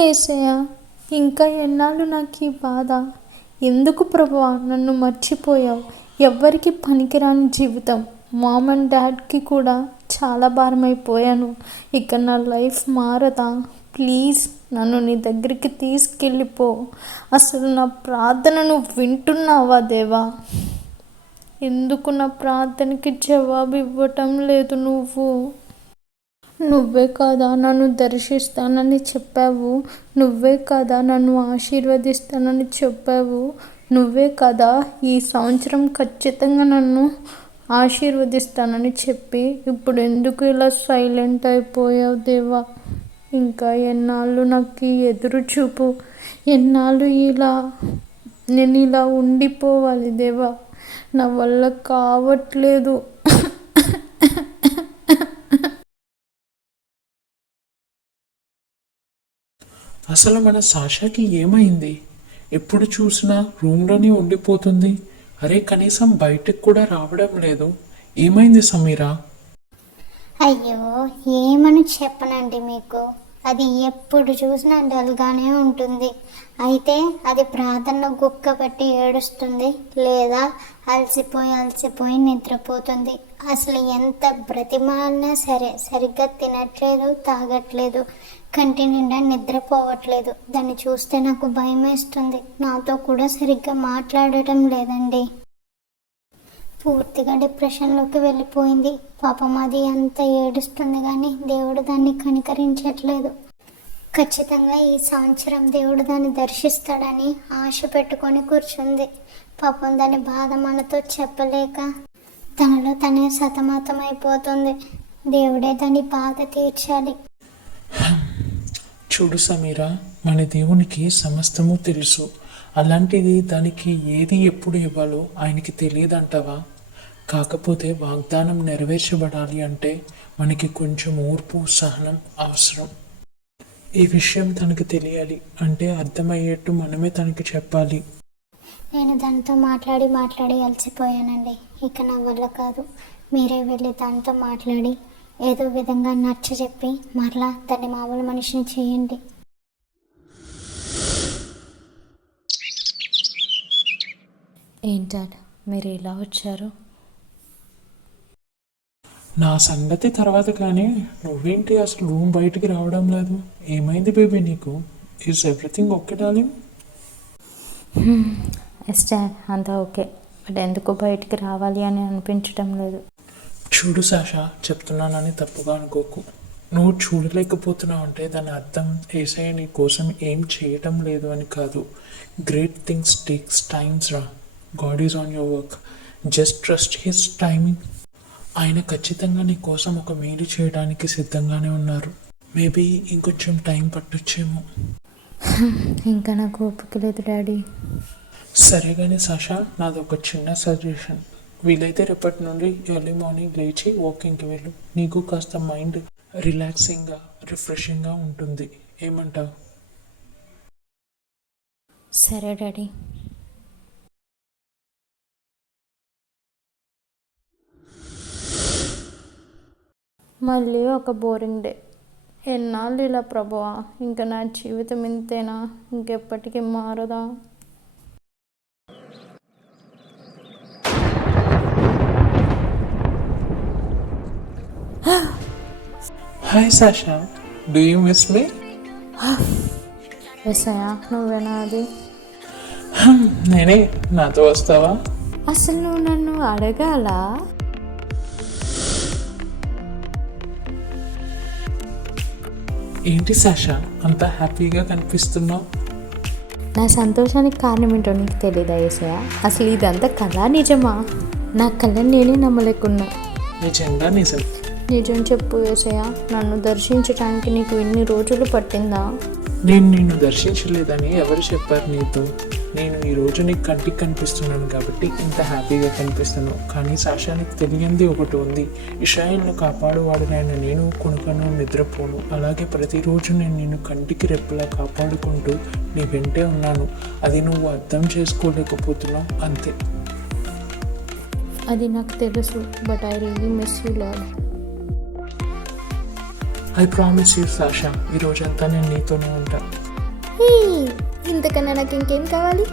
యేసయ్యా, ఇంకా ఎన్నాళ్ళు నాకు ఈ బాధ? ఎందుకు ప్రభువా నన్ను మర్చిపోయావు? ఎవ్వరికి పనికిరాని జీవితం. మామ్ అండ్ డాడ్కి కూడా చాలా భారమైపోయాను. ఇక నా లైఫ్ మారదా? ప్లీజ్ నన్ను నీ దగ్గరికి తీసుకెళ్ళిపో. అసలు నా ప్రార్థన నువ్వు వింటున్నావా దేవా? ఎందుకు నా ప్రార్థనకి జవాబు ఇవ్వటం లేదు నువ్వు? నువ్వే కదా నన్ను దర్శిస్తానని చెప్పావు. నువ్వే కదా నన్ను ఆశీర్వదిస్తానని చెప్పావు. నువ్వే కదా ఈ సంవత్సరం ఖచ్చితంగా నన్ను ఆశీర్వదిస్తానని చెప్పి ఇప్పుడు ఎందుకు ఇలా సైలెంట్ అయిపోయావు దేవా? ఇంకా ఎన్నాళ్ళు నాకు ఎదురు చూపు? ఎన్నాళ్ళు నేను ఇలా ఉండిపోవాలి దేవా? నా వల్ల కావట్లేదు. అసలు మన సాషాకి ఏమైంది? ఎప్పుడు చూసినా రూమ్లోనే ఉండిపోతుంది. అరే కనీసం బయటకు కూడా రావడం లేదు. ఏమైంది సమీరా? అయ్యో, ఏమని చెప్పనండి మీకు. అది ఎప్పుడు చూసినా డల్గానే ఉంటుంది. అయితే అది ప్రార్థన గుక్కబట్టి ఏడుస్తుంది, లేదా అలసిపోయి నిద్రపోతుంది. అసలు ఎంత బ్రతిమాలినా సరే సరిగ్గా తినట్లేదు, తాగట్లేదు, కంటి నిండా నిద్రపోవట్లేదు. దాన్ని చూస్తే నాకు భయం వేస్తుంది. నాతో కూడా సరిగ్గా మాట్లాడటం లేదండి. పూర్తిగా డిప్రెషన్లోకి వెళ్ళిపోయింది. పాపం అది అంత ఏడుస్తుంది కానీ దేవుడు దాన్ని కనికరించట్లేదు. ఖచ్చితంగా ఈ సంవత్సరం దేవుడు దాన్ని దర్శిస్తాడని ఆశ పెట్టుకొని కూర్చుంది. పాపం దాని బాధ మనతో చెప్పలేక తనలో తనే సతమతమైపోతుంది. దేవుడే దాని బాధ తీర్చాలి. చూడు సమీరా, మన దేవునికి సమస్తము తెలుసు. అలాంటిది దానికి ఏది ఎప్పుడు ఇవ్వాలో ఆయనకి తెలియదంటావా? కాకపోతే వాగ్దానం నెరవేర్చబడాలి అంటే మనకి కొంచెం ఓర్పు, సహనం అవసరం. ఈ విషయం తనకు తెలియాలి అంటే అర్థమయ్యేట్టు మనమే తనకి చెప్పాలి. నేను దానితో మాట్లాడి అలసిపోయానండి. ఇక నా వల్ల కాదు. మీరే వెళ్ళి దానితో మాట్లాడి ఏదో విధంగా నచ్చజెప్పి మరలా దాన్ని మామూలు మనిషిని చేయండి. ఏంటాడు మీరు ఇలా వచ్చారు? నా సంగతి తర్వాత కానీ నువ్వేంటి అసలు రూమ్ బయటికి రావడం లేదు? ఏమైంది బేబీ నీకు? Is everything okay darling? ఎస్టర్ అంతా ఓకే, బట్ ఎందుకు బయటికి రావాలి అని అనిపించడం లేదు. చూడు సాషా, చెప్తున్నానని తప్పుగా అనుకోకు. నువ్వు చూడలేకపోతున్నావు అంటే దాని అర్థం యేసయ్య నీ కోసం ఏం చేయటం లేదు అని కాదు. గ్రేట్ థింగ్స్ టేక్స్ టైమ్స్ రా. God is on your work. Just trust his timing. ఆయన ఖచ్చితంగా నీ కోసం ఒక మేలు చేయడానికి సిద్ధంగానే ఉన్నారు. మేబీ ఇంకొంచెం టైం పట్టొచ్చేమో. ఇంకా నాకు ఓపిక లేదు డాడీ. సరే కానీ సాషా, నాది ఒక చిన్న సజెషన్. వీలైతే రేపటి నుండి ఎర్లీ మార్నింగ్ లేచి వాకింగ్కి వెళ్ళు. నీకు కాస్త మైండ్ రిలాక్సింగ్గా, రిఫ్రెషింగ్గా ఉంటుంది. ఏమంటావు? సరే డాడీ. మళ్ళీ ఒక బోరింగ్ డే. ఎన్నాళ్ళు ఇలా ప్రభువా? ఇంకా నా జీవితం ఇంతేనా? ఇంకెప్పటికీ మారదా? Hi Sasha, do you miss me? ఎస్ఐయా, నువ్వేనా అది? నేనే. నాతో వస్తావా? అసలు నువ్వు నన్ను అడగాల? ఏంటి సాషా అంత హ్యాపీగా కనిపిస్తున్నావు? నా సంతోషానికి కారణం ఏంటో నీకు తెలియదా యేసయ్య? అసలు ఇదంతా కళ నిజమా? నా కళని నేనే నమ్మలేకున్నా. నిజంగా నిజం. నిజం చెప్పు యేసయ్య, నన్ను దర్శించడానికి నీకు ఎన్ని రోజులు పట్టిందా? నేను నిన్ను దర్శించలేదని ఎవరు చెప్పారు నీతో? నేను ఈరోజు నీకు కంటికి కనిపిస్తున్నాను కాబట్టి ఇంత హ్యాపీగా కనిపిస్తున్నాను. కానీ సాషానికి తెలియంది ఒకటి ఉంది. ఇశ్రాయేలును కాపాడువాడునైన నేను కొనుకను, నిద్రపోను. అలాగే ప్రతిరోజు నేను నిన్ను కంటికి రెప్పలా కాపాడుకుంటూ నీ వెంటే ఉన్నాను. అది నువ్వు అర్థం చేసుకోలేకపోతున్నావు అంతే. అది నాకు తెలుసు, but I really miss you lord. I promise you Sasha, ఈరోజంతా నేను నీతోనే ఉంటాను. ఇంతకన్నా నాకు ఇంకేం కావాలి?